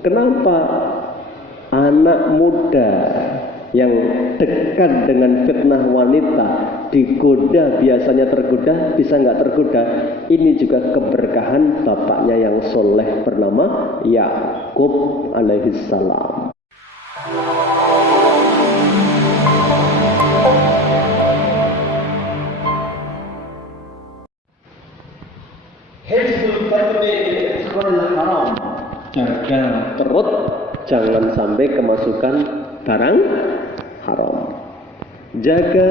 Kenapa anak muda yang dekat dengan fitnah wanita digoda, biasanya tergoda, bisa nggak tergoda? Ini juga keberkahan bapaknya yang soleh bernama Yakub alaihissalam. Hifdzul batni min haram, jaga perut jangan sampai kemasukan barang haram. Jaga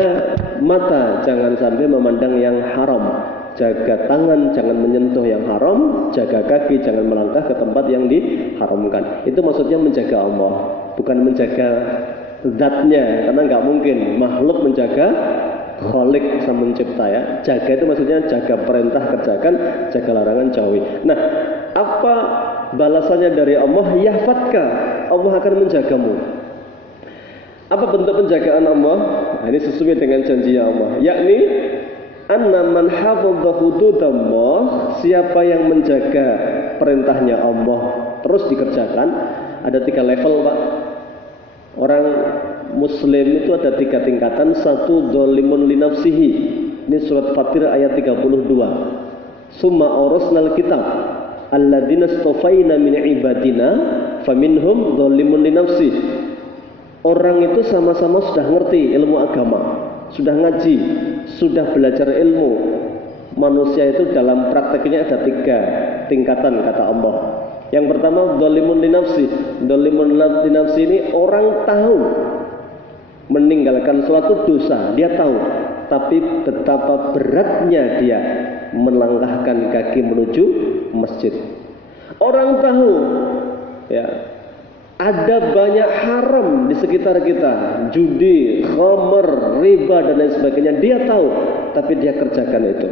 mata jangan sampai memandang yang haram. Jaga tangan jangan menyentuh yang haram. Jaga kaki jangan melangkah ke tempat yang diharamkan. Itu maksudnya menjaga Allah, bukan menjaga zatnya, karena nggak mungkin makhluk menjaga Khalik sang mencipta ya. Jaga itu maksudnya jaga perintah kerjakan, jaga larangan jauhi. Nah, apa balasannya dari Allah? Yahfadka, Allah akan menjagamu. Apa bentuk penjagaan Allah? Nah, ini sesuai dengan janji Allah, yakni anna man hafadha hududallah, siapa yang menjaga perintahnya Allah terus dikerjakan. Ada 3 level, Pak. Orang Muslim itu ada 3 tingkatan. 1, dzalimun li nafsihi. Ini surat Fatir ayat 32. Summa awrasnal kitab alladzina istafaina min ibadina faminhum dzalimun li nafsihi. Orang itu sama-sama sudah ngerti ilmu agama, sudah ngaji, sudah belajar ilmu. Manusia itu dalam prakteknya ada 3 tingkatan kata Allah. Yang pertama dzalimun li nafsi. Dzalimun li nafsi ini orang tahu meninggalkan suatu dosa, dia tahu, tapi betapa beratnya dia melangkahkan kaki menuju masjid. Orang tahu ya, ada banyak haram di sekitar kita, judi, khamr, riba dan lain sebagainya, dia tahu, tapi dia kerjakan itu.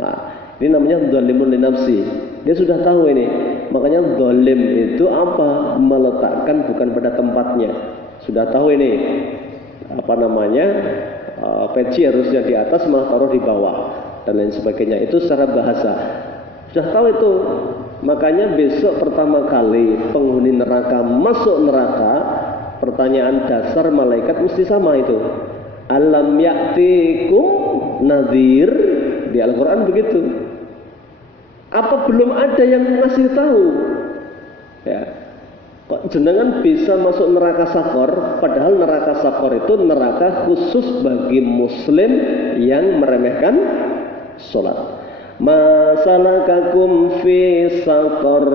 Nah, ini namanya dzalimun li nafsi. Dia sudah tahu ini. Makanya zalim itu apa? Meletakkan bukan pada tempatnya. Sudah tahu ini peci harusnya di atas, malah taruh di bawah dan lain sebagainya. Itu secara bahasa sudah tahu itu. Makanya besok pertama kali penghuni neraka masuk neraka, pertanyaan dasar malaikat mesti sama itu. Alam ya'tikum nadhir. Di Al-Quran begitu. Apa belum ada yang ngasih tahu? Ya. Kok jenengan bisa masuk neraka sakor, padahal neraka sakor itu neraka khusus bagi muslim yang meremehkan sholat. Masalakakum fi sakor,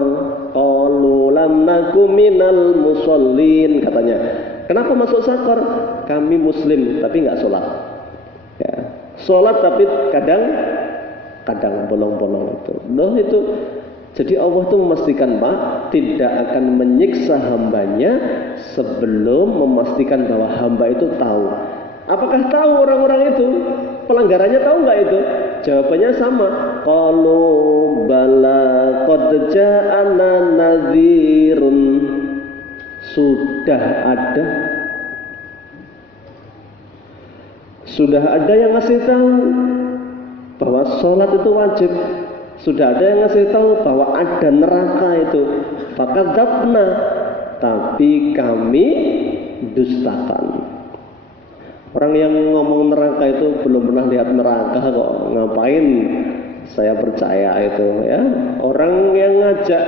qalu lam nakum minal musallin, katanya. Kenapa masuk sakor? Kami muslim tapi nggak sholat. Ya. Sholat tapi kadang bolong-bolong itu. Loh itu. Jadi Allah itu memastikan Pak, tidak akan menyiksa hambanya sebelum memastikan bahwa hamba itu tahu. Apakah tahu orang-orang itu? Pelanggarannya tahu nggak itu? Jawabannya sama. Qalu bala qad ja'ana nadhirun. Sudah ada yang ngasih tahu bahwa sholat itu wajib. Sudah ada yang ngasih tahu bahwa ada neraka itu. Fakadzabna, tapi kami dustakan. Orang yang ngomong neraka itu belum pernah lihat neraka kok. Ngapain saya percaya itu ya? Orang yang ngajak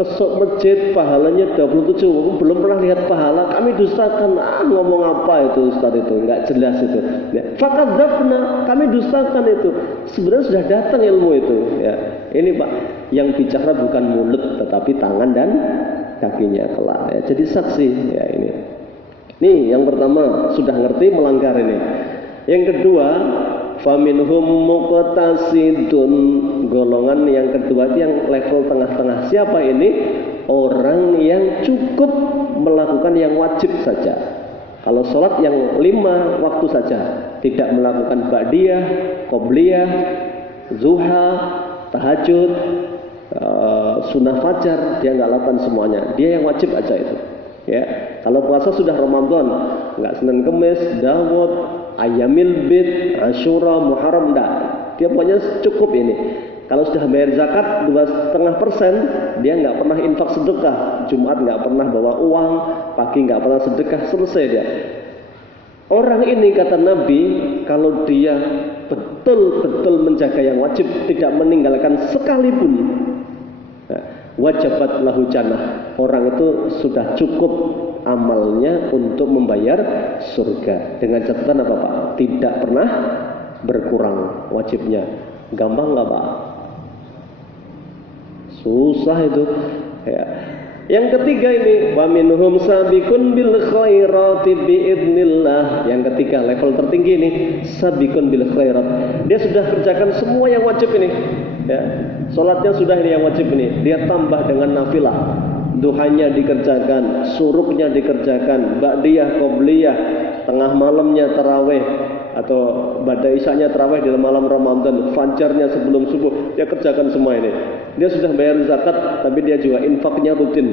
kesuk masjid pahalanya 27, belum pernah lihat pahala, kami dustakan. Ngomong apa itu Ustaz itu? Enggak jelas itu. Ya. Fakadzabna, kami dustakan itu. Sebenarnya sudah datang ilmu itu ya. Ini Pak, yang bicara bukan mulut tetapi tangan dan kakinya kelak ya. Jadi saksi ya ini. Nih yang pertama sudah ngerti melanggar ini. Yang kedua, faminhum muqtasidun, golongan yang kedua itu yang level tengah-tengah. Siapa ini? Orang yang cukup melakukan yang wajib saja. Kalau sholat yang 5 waktu saja, tidak melakukan ba'diyah, qobliyah, zuha, tahajud, sunnah fajar, dia nggak lakukan semuanya. Dia yang wajib aja itu. Ya, kalau puasa sudah Ramadan, nggak Senin Kemis, Dawud, Ayamil Bid, Asyura, Muharram, enggak. Dia pokoknya cukup ini. Kalau sudah bayar zakat 2,5%, dia nggak pernah infak sedekah. Jumat nggak pernah bawa uang, pagi nggak pernah sedekah, selesai dia. Orang ini kata Nabi, kalau dia betul-betul menjaga yang wajib, tidak meninggalkan sekalipun, wajabat lahu jannah. Orang itu sudah cukup amalnya untuk membayar surga. Dengan catatan apa Pak? Tidak pernah berkurang wajibnya. Gampang nggak Pak? Susah itu. Ya. Yang ketiga ini, wa minhum sabiqun bil khairati biidznillah. Yang ketiga, level tertinggi ini, sabiqun bil khairat. Dia sudah kerjakan semua yang wajib ini. Ya. Salatnya sudah ini yang wajib ini. Dia tambah dengan nafilah. Duhanya dikerjakan, suruknya dikerjakan, ba'diyah, qobliyah, tengah malamnya tarawih atau pada isanya tarawih di malam Ramadan, fajarnya sebelum subuh, dia kerjakan semua ini. Dia sudah bayar zakat, tapi dia juga infaknya rutin,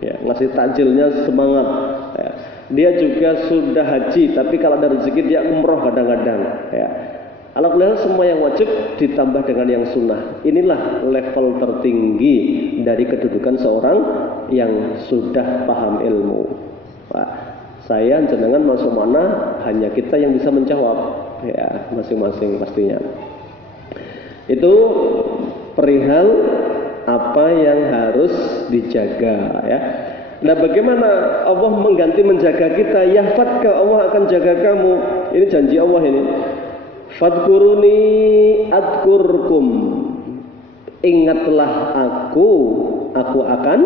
ya, ngasih takjilnya semangat. Ya. Dia juga sudah haji, tapi kalau ada rezeki dia umroh kadang-kadang. Ya. Alhamdulillah semua yang wajib ditambah dengan yang sunnah. Inilah level tertinggi dari kedudukan seorang yang sudah paham ilmu. Pak, saya jenengan masuk mana? Hanya kita yang bisa menjawab, ya, masing-masing pastinya. Itu perihal apa yang harus dijaga, ya. Nah, bagaimana Allah mengganti menjaga kita? Yahfadka, Allah akan jaga kamu. Ini janji Allah ini. Fadkuruni adkurkum. Ingatlah aku akan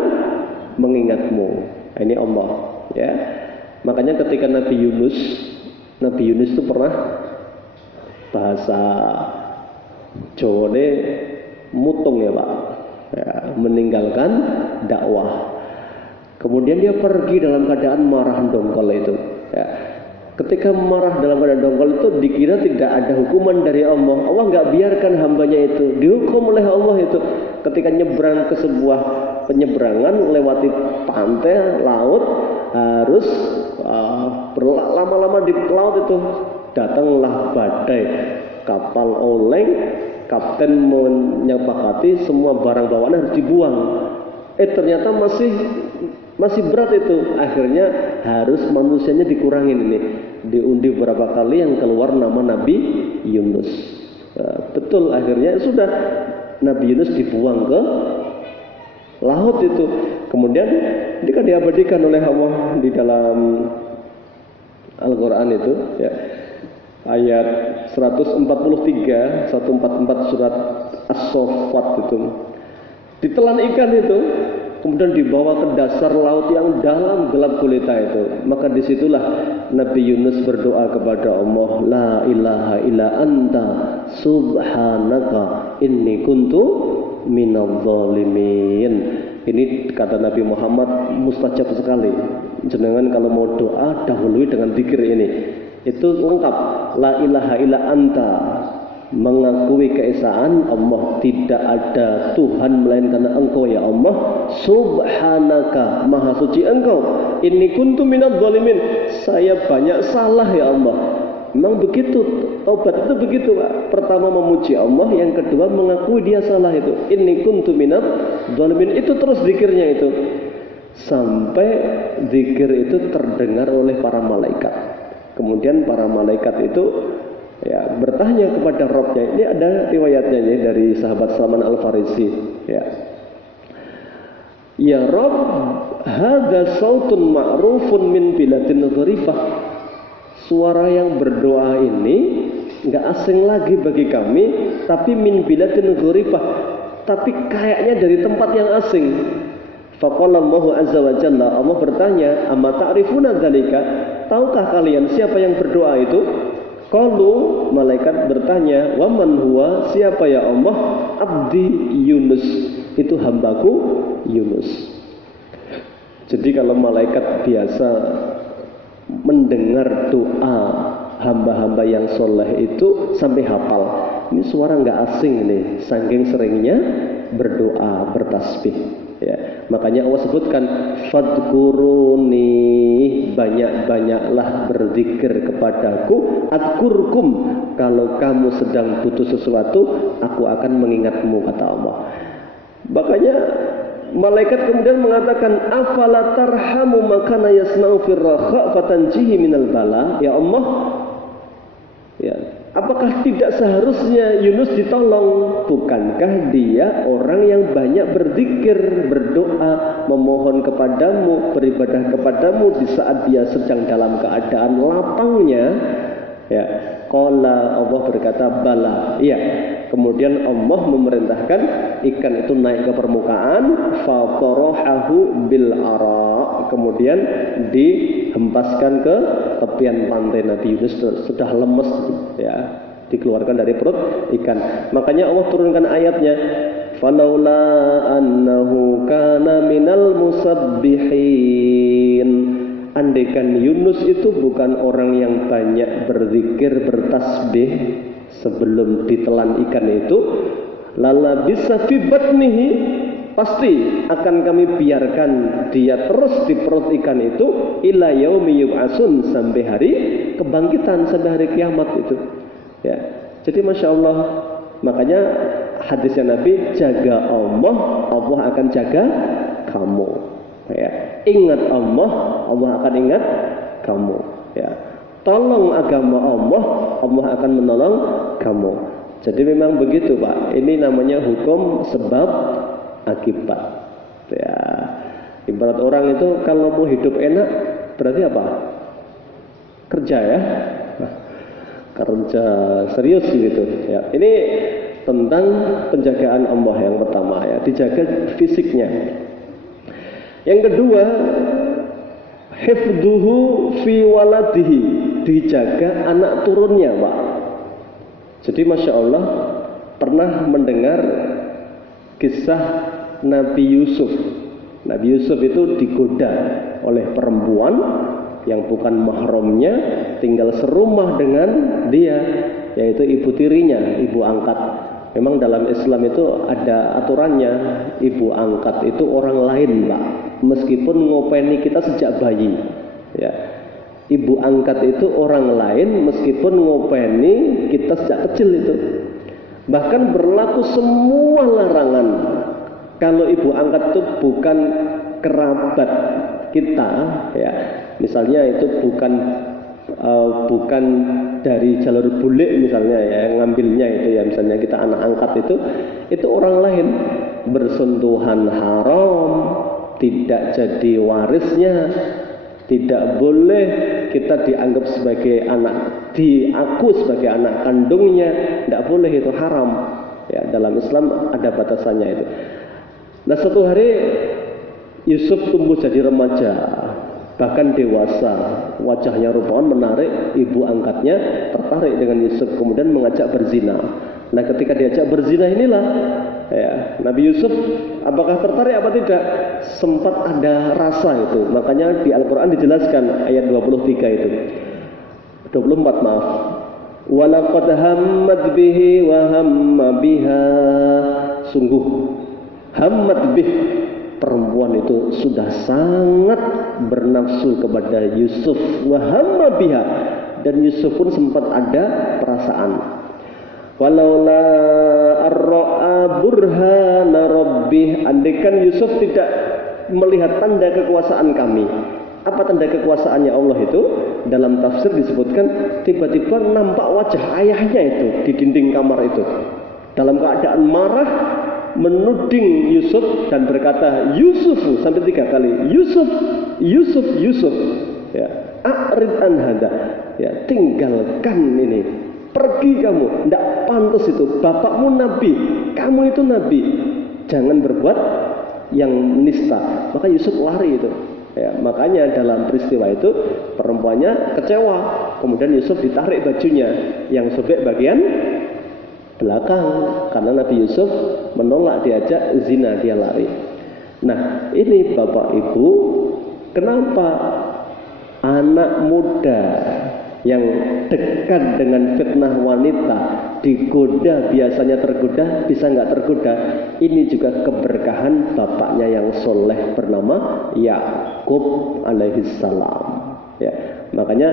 mengingatmu. Ini Allah, ya. Makanya ketika Nabi Yunus itu pernah bahasa Jawane mutung ya Pak, ya, meninggalkan dakwah. Kemudian dia pergi dalam keadaan marah dongkol itu. Ya. Ketika marah dalam keadaan dongkol itu dikira tidak ada hukuman dari Allah. Allah nggak biarkan hambanya itu dihukum oleh Allah itu. Ketika nyebrang ke sebuah penyeberangan lewati pantai laut, harus lama-lama di laut itu datanglah badai, kapal oleng, kapten menyepakati semua barang bawaan harus dibuang. Ternyata masih berat itu. Akhirnya harus manusianya dikurangin ini. Diundi berapa kali yang keluar nama Nabi Yunus. Betul, akhirnya sudah Nabi Yunus dibuang ke laut itu. Kemudian dia diabadikan oleh Allah di dalam Al-Quran itu, ya, ayat 144 surat As-Saffat itu. Ditelan ikan itu, kemudian dibawa ke dasar laut yang dalam gelap gulita itu. Maka disitulah Nabi Yunus berdoa kepada Allah, La ilaha illa anta subhanaka inni kuntu minadh dhalimin. Ini kata Nabi Muhammad mustajab sekali. Jenengan kalau mau doa dahului dengan zikir ini. Itu lengkap. La ilaha illa anta, mengakui keesaan Allah, tidak ada Tuhan melainkan Engkau ya Allah. Subhanaka, maha suci Engkau. Inni kuntu minadh dhalimin, saya banyak salah ya Allah. Memang begitu, taubat itu begitu Pak. Pertama memuji Allah, yang kedua mengakui dia salah itu. Inni kuntu minadh dhalimin, itu terus zikirnya itu. Sampai zikir itu terdengar oleh para malaikat. Kemudian para malaikat itu, ya, bertanya kepada Rabbnya. Ini ada riwayatnya ya, dari sahabat Salman Al-Farisi, ya. Ya Rabb, hadza sautun ma'rufun min biladin gharifah. Suara yang berdoa ini enggak asing lagi bagi kami, tapi min biladin gharifah, tapi kayaknya dari tempat yang asing. Faqala Allahu azza wa jalla, Allah bertanya, "Amma ta'rifuna dzalika?" Tahukah kalian siapa yang berdoa itu? Qalu, malaikat bertanya, "Wa man huwa?" Siapa ya Allah? Abdi Yunus, itu hambaku Yunus. Jadi kalau malaikat biasa mendengar doa hamba-hamba yang soleh itu sampai hafal. Ini suara nggak asing nih, saking seringnya berdoa, bertasbih. Ya. Makanya Allah sebutkan fadkuruni, banyak-banyaklah berzikir kepadaku, adkurkum, kalau kamu sedang butuh sesuatu aku akan mengingatmu, kata Allah. Makanya malaikat kemudian mengatakan afala tarhamu makana yasna'u firraha fatanjihi minal bala. Ya Allah, ya, apakah tidak seharusnya Yunus ditolong? Bukankah dia orang yang banyak berzikir, berdoa, memohon kepadamu, beribadah kepadamu di saat dia sedang dalam keadaan lapangnya? Ya, qala, Allah berkata bala. Iya. Kemudian Allah memerintahkan ikan itu naik ke permukaan, fatarahahu bil ara, kemudian dihempaskan ke tepian pantai. Nabi Yunus sudah lemes, ya, dikeluarkan dari perut ikan. Makanya Allah turunkan ayatnya, falaula annahu kana minal musabbihin. Andaikan Yunus itu bukan orang yang banyak berzikir, bertasbih sebelum ditelan ikan itu, lala bisa fi batnihi, pasti akan kami biarkan dia terus di perut ikan itu ila yaumi yub'atsun, sampai hari kebangkitan, sampai hari kiamat itu. Ya. Jadi Masya Allah, makanya hadisnya Nabi, jaga Allah, Allah akan jaga kamu. Ya. Ingat Allah, Allah akan ingat kamu. Ya. Tolong agama Allah, Allah akan menolong kamu. Jadi memang begitu Pak. Ini namanya hukum sebab akibat. Ya. Ibarat orang itu kalau mau hidup enak berarti apa? Kerja ya. Kerja serius gitu. Ya. Ini tentang penjagaan Allah yang pertama ya, dijaga fisiknya. Yang kedua, hifduhu fi waladihi, dijaga anak turunnya Pak. Jadi Masya Allah, pernah mendengar kisah Nabi Yusuf. Nabi Yusuf itu digoda oleh perempuan yang bukan mahramnya, tinggal serumah dengan dia, yaitu ibu tirinya, ibu angkat. Memang dalam Islam itu ada aturannya, ibu angkat itu orang lain Pak, meskipun ngopeni kita sejak bayi. Ya. Ibu angkat itu orang lain meskipun ngopeni kita sejak kecil itu. Bahkan berlaku semua larangan. Kalau ibu angkat itu bukan kerabat kita, ya, misalnya itu bukan dari jalur bule misalnya ya, yang ngambilnya itu ya, misalnya kita anak angkat itu orang lain, bersentuhan haram, tidak jadi warisnya, tidak boleh kita dianggap sebagai diaku sebagai anak kandungnya, tidak boleh, itu haram ya, dalam Islam ada batasannya itu. Nah suatu hari Yusuf tumbuh jadi remaja, bahkan dewasa, wajahnya rupawan menarik, ibu angkatnya tertarik dengan Yusuf, kemudian mengajak berzina. Nah ketika diajak berzina inilah ya, Nabi Yusuf apakah tertarik apa tidak, sempat ada rasa itu. Makanya di Al-Quran dijelaskan ayat 23 itu, 24 maaf, walaqad hammat bihi wa hamma biha, sungguh hammat bih, perempuan itu sudah sangat bernafsu kepada Yusuf, wa hamma biha, dan Yusuf pun sempat ada perasaan. Walaula ar-ra'a burhana rabbih, andaikan Yusuf tidak melihat tanda kekuasaan kami. Apa tanda kekuasaannya Allah itu? Dalam tafsir disebutkan tiba-tiba nampak wajah ayahnya itu di dinding kamar itu, dalam keadaan marah, menuding Yusuf dan berkata Yusufu sampai 3 kali, Yusuf, Yusuf, Yusuf, ya, a'rid an hada, ya, tinggalkan ini, pergi kamu, tidak pantas itu, bapakmu nabi, kamu itu nabi, jangan berbuat yang nista. Maka Yusuf lari itu ya, makanya dalam peristiwa itu perempuannya kecewa, kemudian Yusuf ditarik bajunya yang sobek bagian belakang, karena Nabi Yusuf menolak diajak zina, dia lari. Nah ini Bapak Ibu, kenapa anak muda yang dekat dengan fitnah wanita digoda biasanya tergoda, bisa nggak tergoda. Ini juga keberkahan bapaknya yang soleh bernama Yakub alaihissalam. Ya, makanya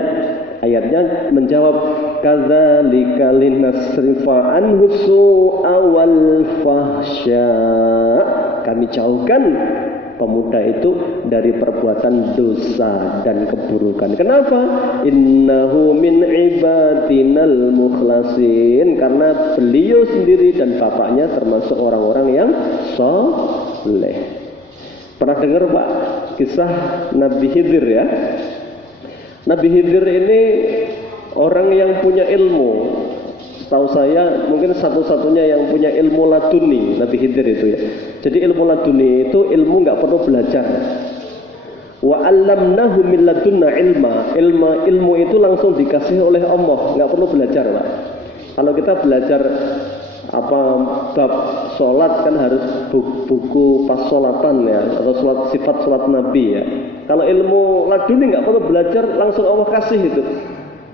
ayatnya menjawab kadzalika linasrifa anhu su'a wal fahsya. Kami jauhkan pemuda itu dari perbuatan dosa dan keburukan. Kenapa? Innahu min ibadinal mukhlasin. Karena beliau sendiri dan bapaknya termasuk orang-orang yang soleh. Pernah dengar Pak kisah Nabi Khidir ya? Nabi Khidir ini orang yang punya ilmu. Setahu saya mungkin satu-satunya yang punya ilmu laduni, Nabi Khidir itu ya. Jadi ilmu laduni itu ilmu nggak perlu belajar. Wa 'allamnahu min ladunna ilma. Ilmu itu langsung dikasih oleh Allah, nggak perlu belajar Pak. Kalau kita belajar bab sholat kan harus buku pas sholatan ya, atau sifat sholat Nabi ya. Kalau ilmu laduni nggak perlu belajar, langsung Allah kasih itu.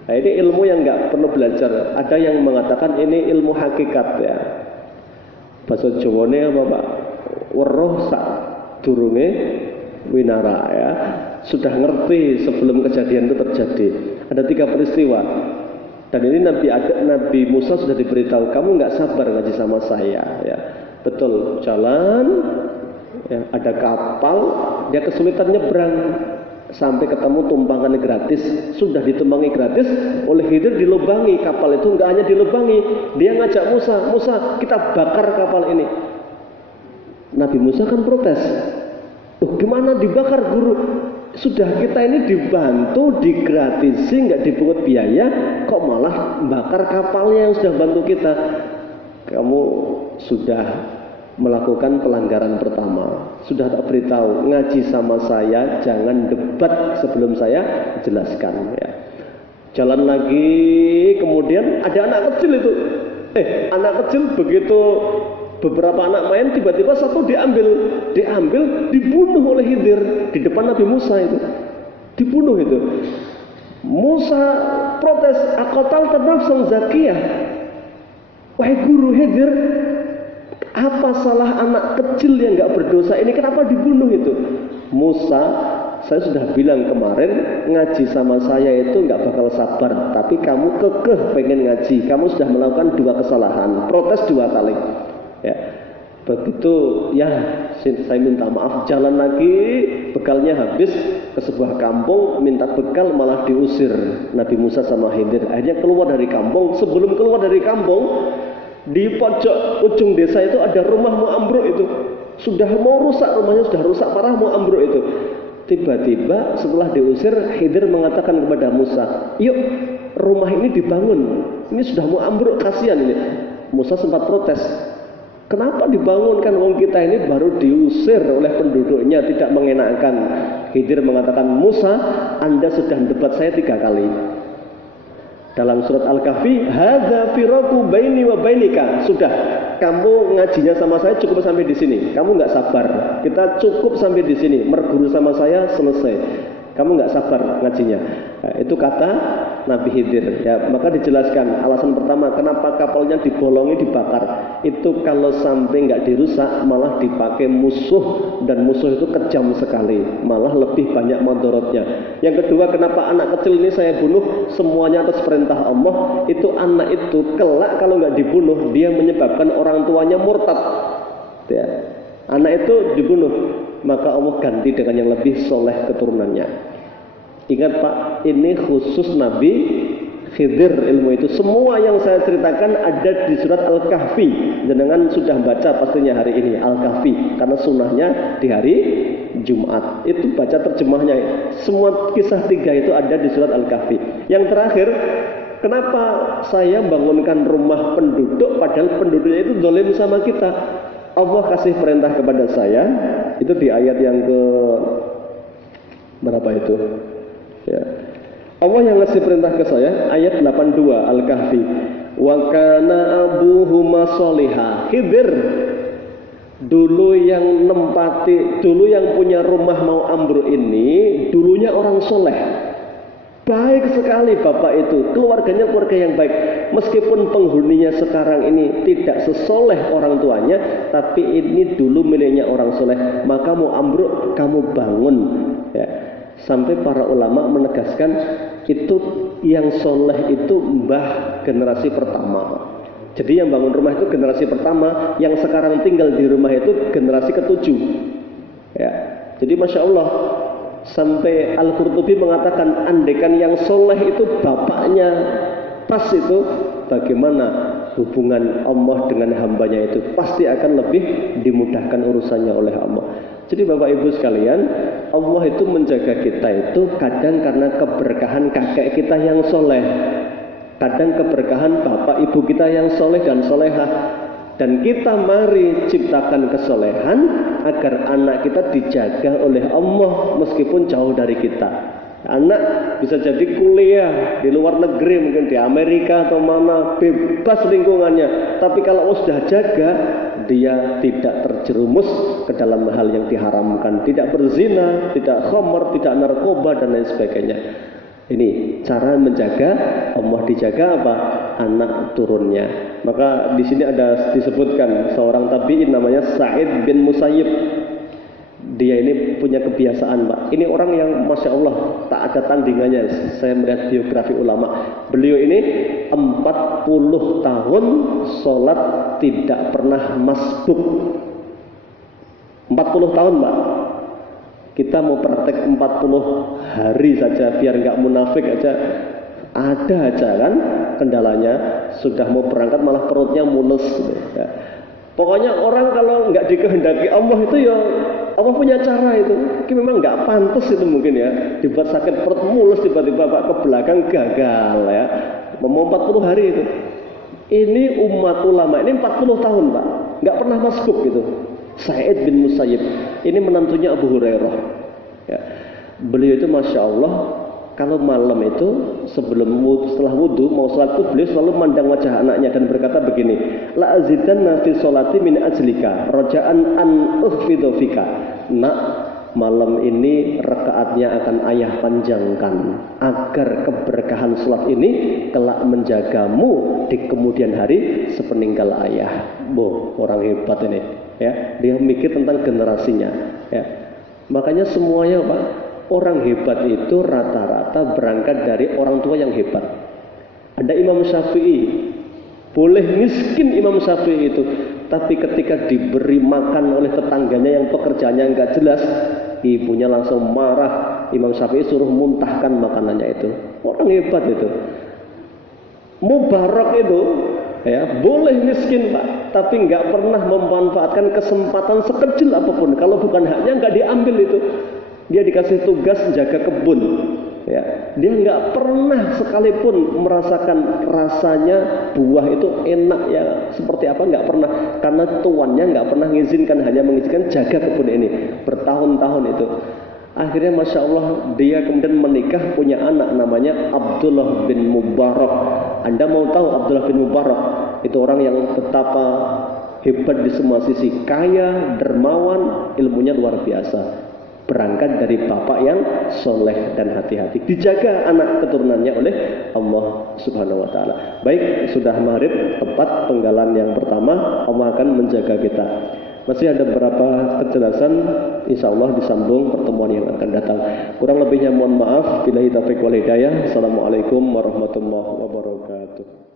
Nah, ini ilmu yang nggak perlu belajar. Ada yang mengatakan ini ilmu hakikat ya. Bahasa Jawane apa Pak? Weruh sak durunge winara ya. Sudah ngerti sebelum kejadian itu terjadi. Ada 3 peristiwa. Dan ini Nabi Musa sudah diberitahu, kamu nggak sabar ngaji sama saya ya. Betul, jalan ya, ada kapal, dia kesulitan nyebrang. Sampai ketemu tumpangan gratis, sudah ditumpangi gratis oleh Khidir, dilubangi kapal itu. Nggak hanya dilubangi, dia ngajak Musa kita bakar kapal ini. Nabi Musa kan protes, gimana dibakar guru? Sudah kita ini dibantu, digratisi, nggak dipungut biaya, kok malah bakar kapalnya yang sudah bantu kita? Kamu sudah melakukan pelanggaran pertama. Sudah tak beritahu, ngaji sama saya, jangan debat sebelum saya jelaskan ya. Jalan lagi, kemudian ada anak kecil itu. Anak kecil begitu beberapa anak main, tiba-tiba satu diambil, dibunuh oleh Khidir di depan Nabi Musa itu. Dibunuh itu. Musa protes, aqatalta nafsan zakiyah. Wahai guru Khidir, apa salah anak kecil yang nggak berdosa ini, kenapa dibunuh itu? Musa, saya sudah bilang kemarin, ngaji sama saya itu nggak bakal sabar, tapi kamu kekeh pengen ngaji, kamu sudah melakukan 2 kesalahan, protes 2 kali ya. Begitu ya, saya minta maaf, jalan lagi, bekalnya habis, ke sebuah kampung minta bekal, malah diusir Nabi Musa sama Khidir. Akhirnya keluar dari kampung. Sebelum keluar dari kampung, di pojok ujung desa itu ada rumah mau ambruk itu. Sudah mau rusak, rumahnya sudah rusak parah, mau ambruk itu. Tiba-tiba setelah diusir, Khidir mengatakan kepada Musa, yuk rumah ini dibangun, ini sudah mau ambruk, kasihan ini. Musa sempat protes, kenapa dibangunkan, wong kita ini baru diusir oleh penduduknya, tidak mengenakan. Khidir mengatakan, Musa, Anda sudah debat saya 3 kali. Dalam surat Al-Kahfi, hadza firaku baini wa bainika. Sudah, kamu ngajinya sama saya cukup sampai di sini. Kamu nggak sabar. Kita cukup sampai di sini. Merguru sama saya selesai. Kamu nggak sabar ngajinya. Nah, itu kata Nabi Khidir. Ya, maka dijelaskan alasan pertama kenapa kapalnya dibolongi, dibakar. Itu kalau sampai nggak dirusak, malah dipakai musuh, dan musuh itu kejam sekali, malah lebih banyak mandorotnya. Yang kedua, kenapa anak kecil ini saya bunuh? Semuanya atas perintah Allah. Itu anak itu kelak kalau nggak dibunuh, dia menyebabkan orang tuanya murtad. Ya. Anak itu dibunuh, maka Allah ganti dengan yang lebih soleh keturunannya. Ingat Pak, ini khusus Nabi Khidir ilmu itu. Semua yang saya ceritakan ada di surat Al-Kahfi. Jenengan sudah baca pastinya hari ini Al-Kahfi, karena sunnahnya di hari Jumat. Itu baca terjemahnya. Semua kisah 3 itu ada di surat Al-Kahfi. Yang terakhir, kenapa saya bangunkan rumah penduduk padahal penduduknya itu zalim sama kita? Allah kasih perintah kepada saya, itu di ayat yang ke berapa itu? Ya. Allah yang ngasih perintah ke saya, ayat 82 Al-Kahfi. Wa kana abuhuma sholiha. Khidir dulu yang nempati, dulu yang punya rumah mau ambruk ini, dulunya orang soleh. baik sekali bapak itu, keluarganya keluarga yang baik. Meskipun penghuninya sekarang ini tidak sesoleh orang tuanya, tapi ini dulu miliknya orang soleh, maka mau ambruk kamu bangun. Ya. Sampai para ulama menegaskan itu yang soleh itu mbah generasi pertama. Jadi yang bangun rumah itu generasi pertama, yang sekarang tinggal di rumah itu generasi ketujuh. Ya. Jadi Masya Allah, sampai Al-Qurtubi mengatakan andaikan yang soleh itu bapaknya pas itu, bagaimana hubungan Allah dengan hambanya itu pasti akan lebih dimudahkan urusannya oleh Allah. Jadi Bapak Ibu sekalian, Allah itu menjaga kita itu kadang karena keberkahan kakek kita yang soleh, kadang keberkahan bapak ibu kita yang soleh dan solehah. Dan kita mari ciptakan kesolehan agar anak kita dijaga oleh Allah meskipun jauh dari kita. Anak bisa jadi kuliah di luar negeri, mungkin di Amerika atau mana, bebas lingkungannya. Tapi kalau sudah jaga, dia tidak terjerumus ke dalam hal yang diharamkan, tidak berzina, tidak khamr, tidak narkoba dan lain sebagainya. Ini cara menjaga, Allah dijaga apa? Anak turunnya. Maka di sini ada disebutkan seorang tabi'in namanya Sa'id bin Musayyib. Dia ini punya kebiasaan, Pak. Ini orang yang Masya Allah tak ada tandingannya. Saya melihat biografi ulama. Beliau ini 40 tahun sholat tidak pernah masbuk. 40 tahun, Pak. Kita mau praktek 40 hari saja biar nggak munafik aja. Ada aja kan kendalanya, sudah mau berangkat malah perutnya mulus gitu, ya. Pokoknya orang kalau nggak dikehendaki Allah itu ya Allah punya cara itu. Ini memang nggak pantas itu mungkin ya, dibuat sakit perut mulus tiba-tiba Pak ke belakang gagal ya. Mau 40 hari itu. Ini umat ulama ini 40 tahun Pak, nggak pernah masbuk gitu. Sa'id bin Musayyib ini menantunya Abu Hurairah ya. Beliau itu Masya Allah kalau malam itu setelah wudhu mau sholat itu beliau selalu mandang wajah anaknya dan berkata begini, la azidanna fi sholati min ajlika raja'an an uhfidhu fika. Nak, malam ini rakaatnya akan ayah panjangkan agar keberkahan sholat ini kelak menjagamu di kemudian hari sepeninggal ayah. Boh, orang hebat ini ya, dia mikir tentang generasinya ya. Makanya semuanya Pak, orang hebat itu rata-rata berangkat dari orang tua yang hebat. Ada Imam Syafi'i, boleh miskin Imam Syafi'i itu, tapi ketika diberi makan oleh tetangganya yang pekerjaannya nggak jelas, ibunya langsung marah. Imam Syafi'i suruh muntahkan makanannya itu. Orang hebat itu. Mubarak itu ya, boleh miskin Pak, tapi nggak pernah memanfaatkan kesempatan sekecil apapun. Kalau bukan haknya nggak diambil itu. Dia dikasih tugas jaga kebun ya, dia nggak pernah sekalipun merasakan rasanya buah itu enak ya seperti apa, nggak pernah, karena tuannya nggak pernah mengizinkan, hanya mengizinkan jaga kebun ini bertahun-tahun itu. Akhirnya Masya Allah dia kemudian menikah, punya anak namanya Abdullah bin Mubarak. Anda mau tahu Abdullah bin Mubarak itu orang yang betapa hebat di semua sisi, kaya, dermawan, ilmunya luar biasa. Berangkat dari bapak yang soleh dan hati-hati, dijaga anak keturunannya oleh Allah Subhanahu wa Ta'ala. Baik, sudah maghrib, tepat penggalan yang pertama, Allah akan menjaga kita. Masih ada beberapa kejelasan, insya Allah disambung pertemuan yang akan datang. Kurang lebihnya mohon maaf. Billahi taufiq wal hidayah. Assalamualaikum warahmatullahi wabarakatuh.